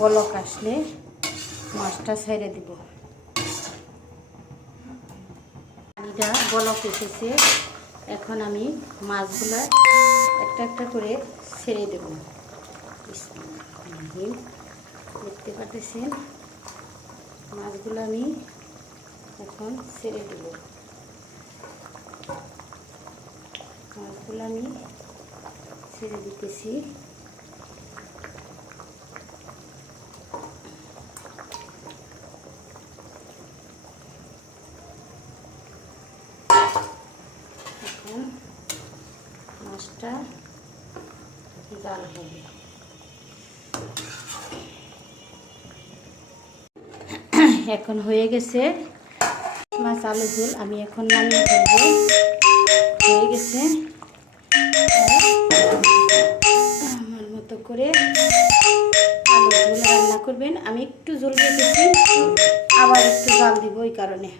বলক আসলে মাছটা ছেড়ে দিব। পানিটা বলক এসেছে, এখন আমি মাছগুলা একটা একটা করে ছেড়ে দেব। দেখতে পাচ্ছেন মাছগুলো আমি এখন ছেড়ে দেব। মাছগুলো আমি ছেড়ে দিতেছি। এখন মাছটা জাল হবে। এখন হয়ে গেছে মাছ আলু ঝোল, আমি এখন নামিয়ে ফেলবো। হয়ে গেছে আমার মতো করে আলু ঝোল রান্না করবেন। আমি একটু ঝোল রেখেছি, আবার একটু জাল দিব ওই কারণে।